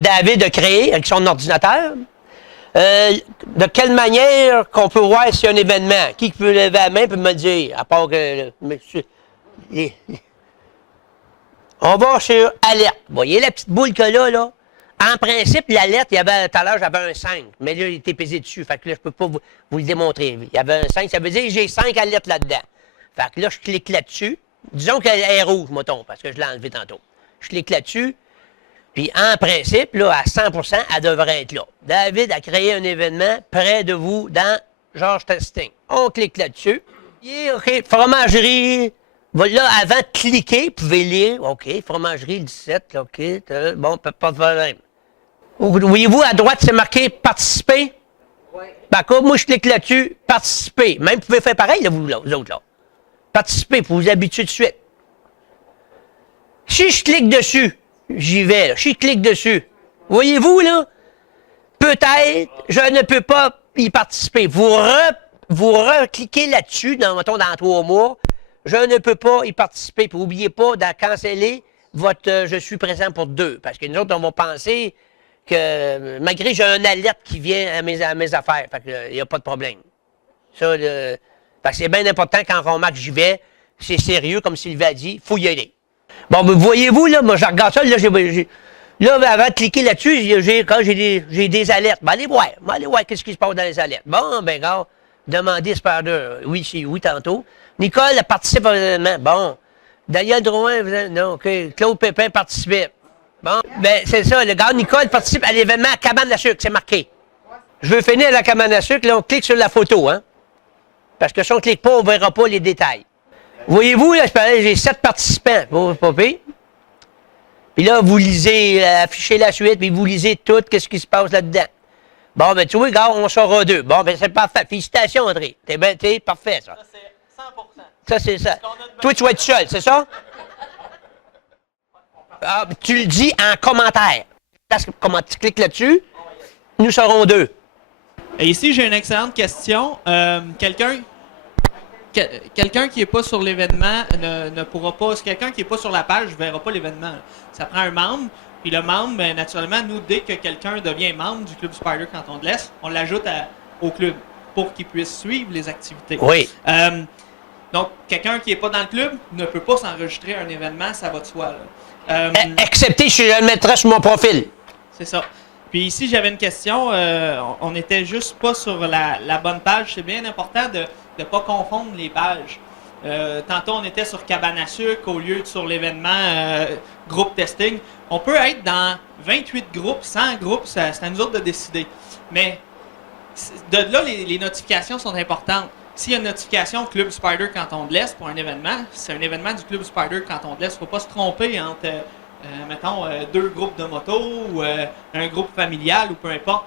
David a créé avec son ordinateur. De quelle manière qu'on peut voir s'il y a un événement? Qui peut lever la main et me dire? À part que... On va sur alerte. Vous voyez la petite boule que là? En principe, l'alerte, tout à l'heure, j'avais un 5. Mais là, il était pesé dessus. Fait que là, je peux pas vous le démontrer. Il y avait un 5. Ça veut dire que j'ai 5 alertes là-dedans. Fait que là, je clique là-dessus. Disons qu'elle est rouge, mettons, parce que je l'ai enlevé tantôt. Je clique là-dessus. Puis, en principe, là, à 100%, elle devrait être là. David a créé un événement près de vous dans Georges Testing. On clique là-dessus. OK, fromagerie. Là, avant de cliquer, vous pouvez lire. OK, fromagerie le 17, OK, bon, pas de problème. Voyez-vous, à droite, c'est marqué participer. Oui. D'accord, moi, je clique là-dessus, participer. Même, vous pouvez faire pareil, là, vous autres, là. Participer, pour vous habituer de suite. Si je clique dessus, j'y vais, là. Si je clique dessus, voyez-vous, là, peut-être, je ne peux pas y participer. Vous recliquez là-dessus, mettons, dans 3 mois, je ne peux pas y participer. Puis n'oubliez pas de canceller votre je suis présent pour 2. Parce que nous autres, on va penser que malgré j'ai un alerte qui vient à mes affaires. Fait que il n'y a pas de problème. Ça, c'est bien important quand on remarque j'y vais. C'est sérieux, comme Sylvie a dit, il faut y aller. Bon, mais voyez-vous, là, moi je regarde ça, là, là, avant de cliquer là-dessus, j'ai des alertes. Ben, allez voir qu'est-ce qui se passe dans les alertes. Bon, ben, gars, demandez Spider. Oui, c'est oui tantôt. Nicole participe à l'événement. Bon. Daniel Drouin, non, OK. Claude Pépin participe. Bon. Ben, c'est ça. Le gars Nicole participe à l'événement à Cabane à sucre. C'est marqué. Je veux finir à la cabane à sucre. Là, on clique sur la photo, hein. Parce que si on ne clique pas, on ne verra pas les détails. Voyez-vous, là, j'ai 7 participants. Pas pire. Puis là, vous lisez, affichez la suite, puis vous lisez tout, qu'est-ce qui se passe là-dedans. Bon, ben, tu vois, gars, on saura 2. Bon, ben, c'est parfait. Félicitations, André. T'es parfait, ça. Ça, c'est ça. Toi, tu vas être seul, c'est ça? Ah, tu le dis en commentaire. Comment tu cliques là-dessus, nous serons 2. Et ici, j'ai une excellente question. Quelqu'un qui n'est pas sur l'événement ne pourra pas... Quelqu'un qui n'est pas sur la page ne verra pas l'événement. Ça prend un membre. Puis le membre, ben, naturellement, nous, dès que quelqu'un devient membre du Club Spider Canton de l'Est, on l'ajoute au club pour qu'il puisse suivre les activités. Oui. Donc, quelqu'un qui n'est pas dans le club ne peut pas s'enregistrer à un événement, ça va de soi. Excepté si je le mettrais sur mon profil. C'est ça. Puis ici, j'avais une question. On n'était juste pas sur la bonne page. C'est bien important de ne pas confondre les pages. Tantôt, on était sur Cabane à sucre au lieu de sur l'événement groupe testing. On peut être dans 28 groupes, 100 groupes, c'est à nous autres de décider. Mais de là, les notifications sont importantes. S'il y a une notification Club Spider Canton de l'Est pour un événement, c'est un événement du Club Spider Canton de l'Est. Il ne faut pas se tromper entre, mettons, 2 groupes de motos ou un groupe familial ou peu importe.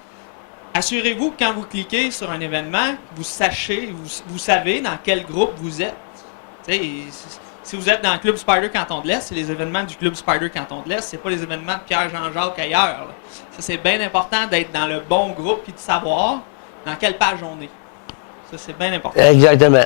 Assurez-vous que quand vous cliquez sur un événement, vous savez dans quel groupe vous êtes. T'sais, si vous êtes dans le Club Spider Canton de l'Est, c'est les événements du Club Spider Canton de l'Est, c'est pas les événements de Pierre-Jean-Jacques ailleurs. Là. Ça, c'est bien important d'être dans le bon groupe et de savoir dans quelle page on est. Ça, c'est bien important. Exactement.